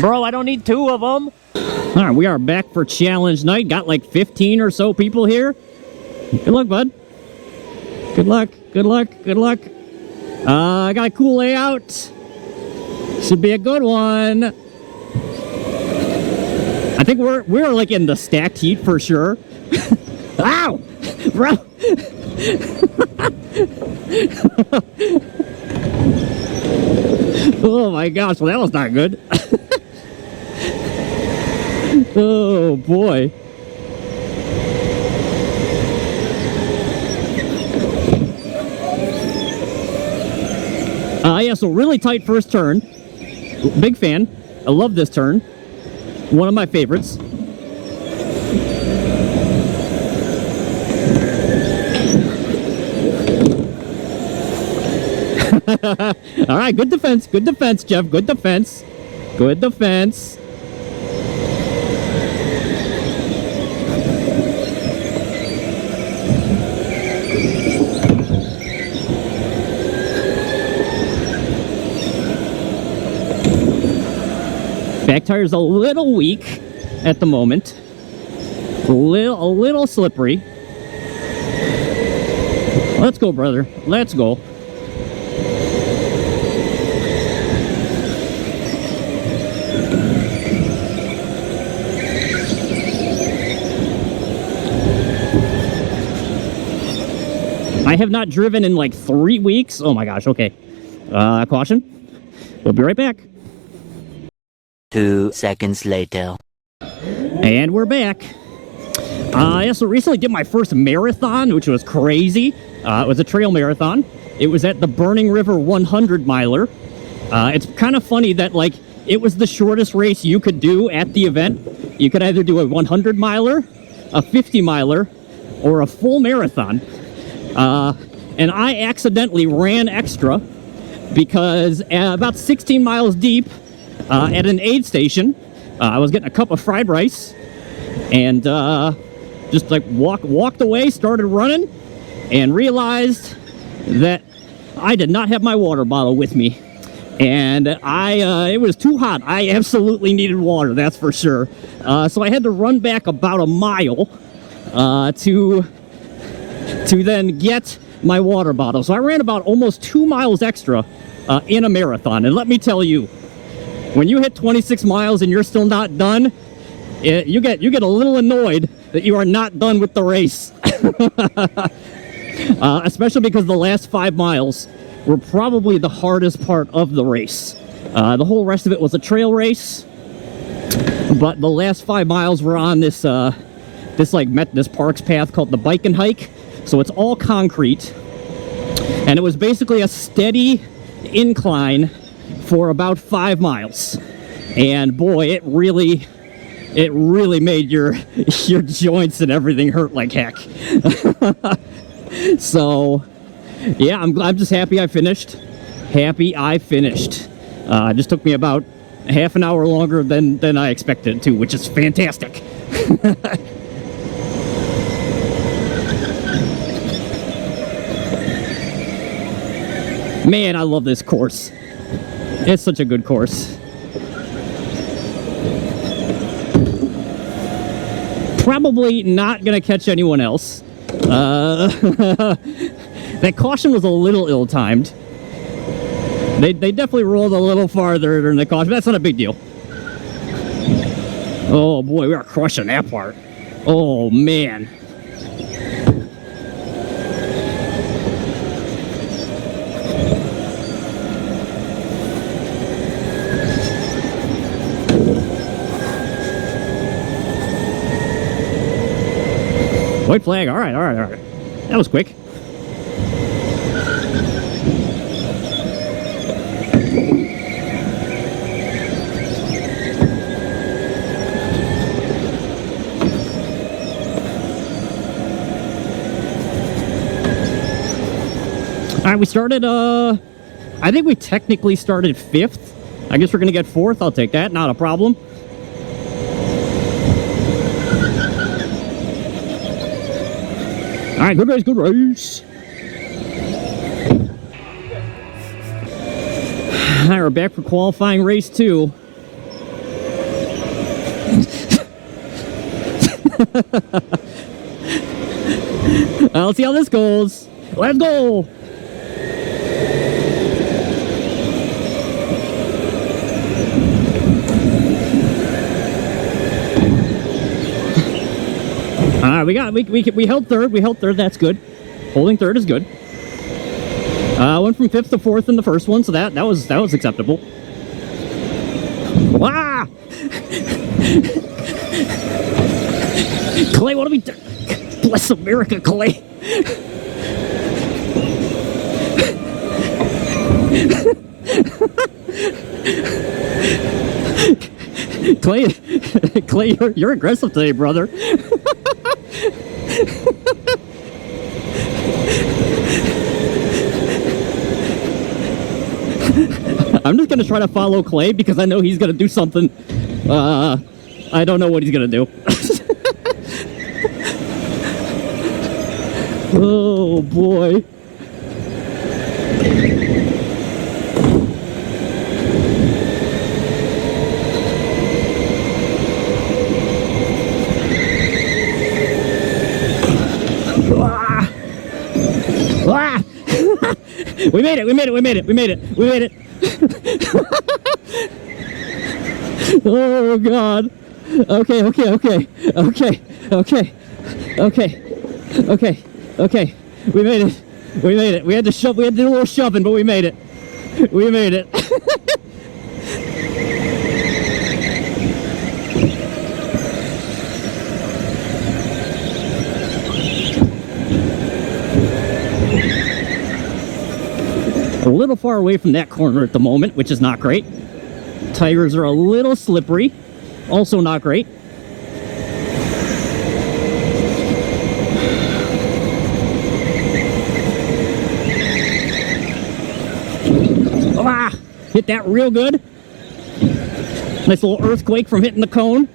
Bro, I don't need 2 of them. All right, we are back for challenge night. Got like 15 or so people here. Good luck, bud. Good luck, good luck, good luck. I got a cool layout. Should be a good one. I think we're like in the stacked heat for sure. Ow! Bro! Oh my gosh, well that was not good. Oh boy. Yeah, so really tight first turn. Big fan. I love this turn. One of my favorites. All right, good defense, Jeff. Good defense. Good defense. Back tire's a little weak at the moment. A little slippery. Let's go, brother. Let's go. I have not driven in like 3 weeks. Oh my gosh, okay. Caution. We'll be right back. 2 seconds later. And we're back. I also recently did my first marathon, which was crazy. It was a trail marathon. It was at the Burning River 100 miler. It's kind of funny that, like, it was the shortest race you could do at the event. You could either do a 100 miler, a 50 miler, or a full marathon. And I accidentally ran extra because about 16 miles deep at an aid station, I was getting a cup of fried rice and just like walked away, started running, and realized that I did not have my water bottle with me. And it was too hot. I absolutely needed water, that's for sure. So I had to run back about a mile to then get my water bottle. So I ran about almost 2 miles extra in a marathon. And let me tell you, when you hit 26 miles and you're still not done, you get a little annoyed that you are not done with the race. Especially because the last 5 miles were probably the hardest part of the race. The whole rest of it was a trail race, but the last 5 miles were on this parks path called the Bike and Hike. So it's all concrete, and it was basically a steady incline for about 5 miles. And boy, it really made your joints and everything hurt like heck. So yeah, I'm just happy I finished. It just took me about half an hour longer than I expected it to, which is fantastic. Man, I love this course. It's such a good course. Probably not gonna catch anyone else. That caution was a little ill-timed. They definitely rolled a little farther than the caution. That's not a big deal. Oh boy, we are crushing that part. Oh man. White flag. All right. That was quick. All right, we started, I think we technically started 5th. I guess we're going to get 4th. I'll take that. Not a problem. All right, good race. All right, we're back for qualifying race 2. Let's see how this goes. Let's go. We held third. We held third. That's good. Holding third is good. Went from fifth to fourth in the first one, so that was acceptable. Wow! Clay, what are we doing? Bless America, Clay. Clay, you're aggressive today, brother. I'm just gonna try to follow Clay because I know he's gonna do something. I don't know what he's gonna do. Oh boy. Ah! Ah! We made it, we made it, we made it, we made it, we made it. Oh God. Okay, okay, okay, okay, okay, okay, okay, okay. We made it. We made it. We had to shove. We had to do a little shoving, but we made it. We made it. A little far away from that corner at the moment, which is not great. Tires are a little slippery, also not great. Ah, hit that real good. Nice little earthquake from hitting the cone.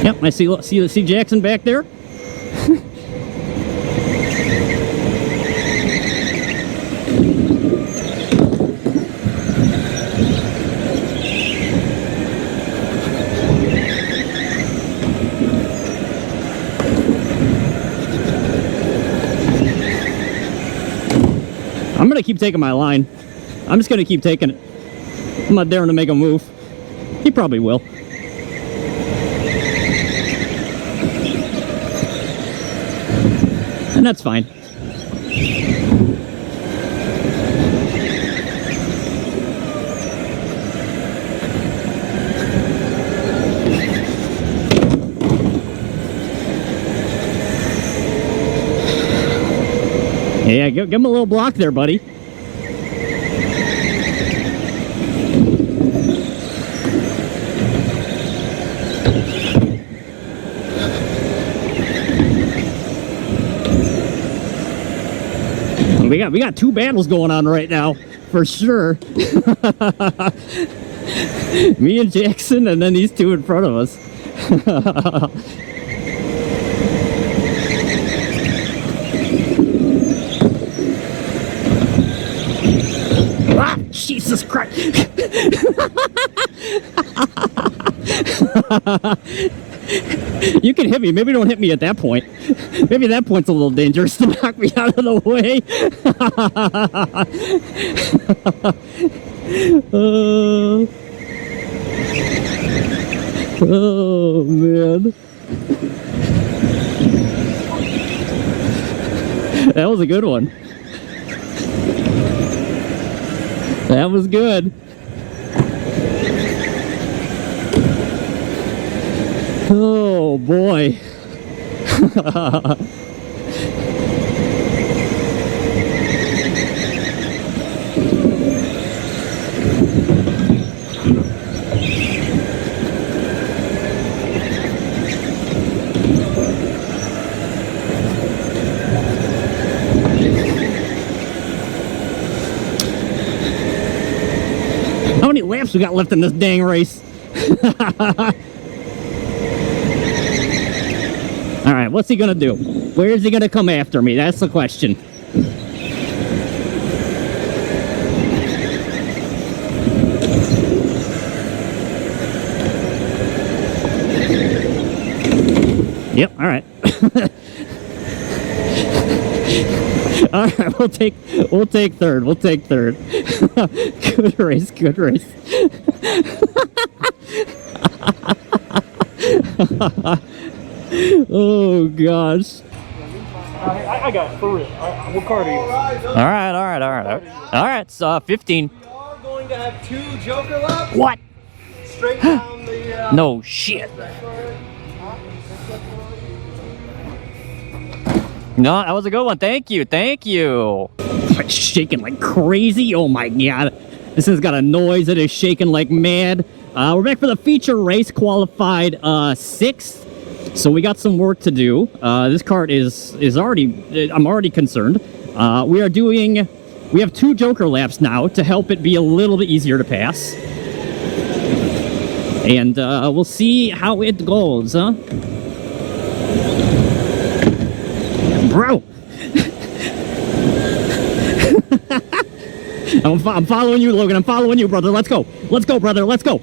Yep, I see Jackson back there. I'm gonna keep taking my line. I'm just gonna keep taking it. I'm not daring to make a move. He probably will. And that's fine. Yeah, give him a little block there, buddy. We got two battles going on right now, for sure. Me and Jackson, and then these two in front of us. Ah, Jesus Christ! You can hit me. Maybe don't hit me at that point. Maybe that point's a little dangerous to knock me out of the way. Oh, man. That was a good one. That was good. Oh boy. How many laps we got left in this dang race? All right, what's he gonna do? Where is he gonna come after me? That's the question. Yep, all right. All right, we'll take third. We'll take third. Good race, good race. Oh gosh. I got it, for real. What card are you? All right. It's 15. We are going to have 2 Joker laps. What? Straight down the. No shit. No, that was a good one. Thank you. Thank you. It's shaking like crazy. Oh my god. This has got a noise that is shaking like mad. We're back for the feature race, qualified 6th. So we got some work to do. This kart is already, I'm already concerned. We have 2 Joker laps now to help it be a little bit easier to pass. And we'll see how it goes, huh? Bro! I'm following you, Logan. I'm following you, brother. Let's go. Let's go, brother. Let's go.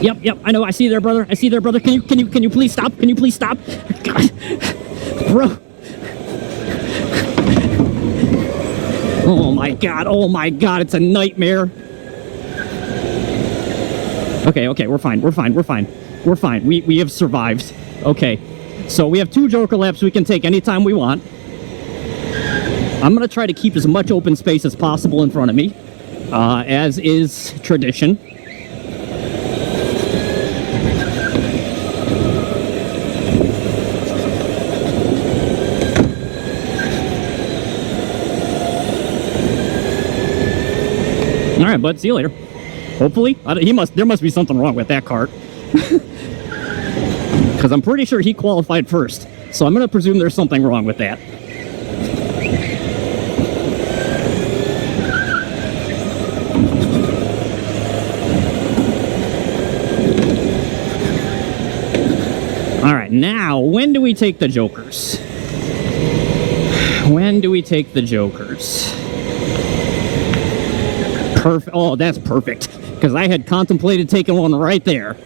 Yep. I know. I see you there, brother. I see you there, brother. Can you please stop? Can you please stop? God. Bro. Oh my god. Oh my god. It's a nightmare. Okay, we're fine. We have survived. Okay. So we have 2 Joker laps we can take anytime we want. I'm going to try to keep as much open space as possible in front of me, as is tradition. All right, bud. See you later. Hopefully. There must be something wrong with that kart. Because I'm pretty sure he qualified first. So I'm going to presume there's something wrong with that. All right, now, when do we take the Jokers? When do we take the Jokers? Perfect. Oh, that's perfect. Because I had contemplated taking one right there.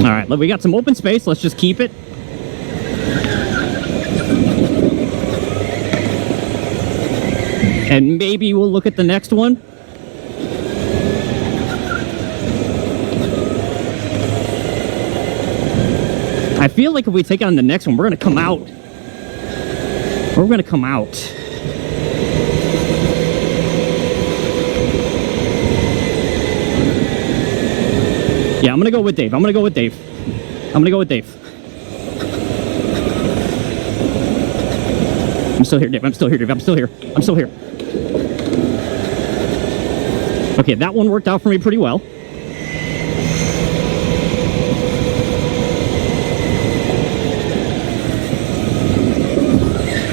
All right, we got some open space. Let's just keep it. And maybe we'll look at the next one. I feel like if we take on the next one, we're going to come out. We're going to come out. Yeah, I'm going to go with Dave. I'm going to go with Dave. I'm still here, Dave. I'm still here. Okay, that one worked out for me pretty well.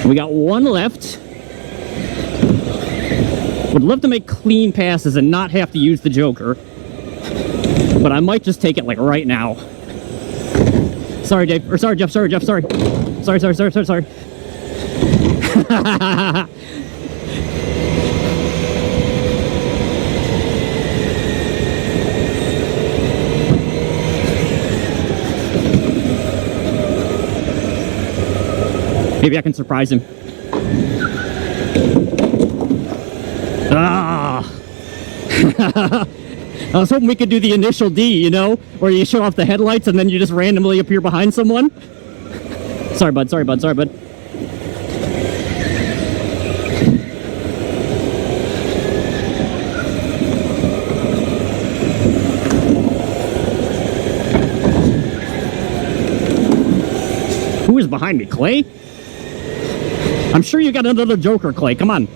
We got one left. Would love to make clean passes and not have to use the Joker. But I might just take it like right now. Sorry, Dave. Or sorry, Jeff. Sorry. Sorry. Maybe I can surprise him. Ah! I was hoping we could do the initial D, you know, where you show off the headlights and then you just randomly appear behind someone. Sorry, bud. Who is behind me, Clay? I'm sure you got another Joker, Clay. Come on.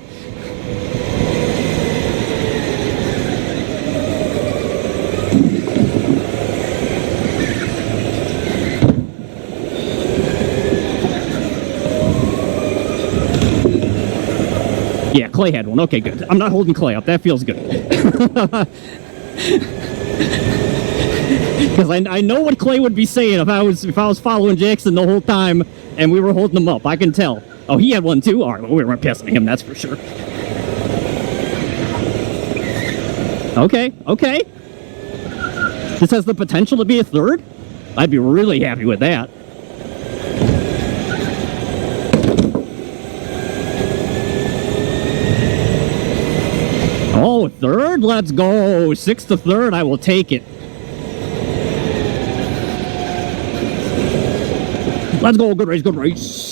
Yeah, Clay had one. Okay, good. I'm not holding Clay up. That feels good. Because I know what Clay would be saying if I was following Jackson the whole time and we were holding him up. I can tell. Oh, he had one too? All right, well, we weren't passing him, that's for sure. Okay, okay. This has the potential to be a third? I'd be really happy with that. Oh, third? Let's go. 6 to third, I will take it. Let's go. Good race, good race.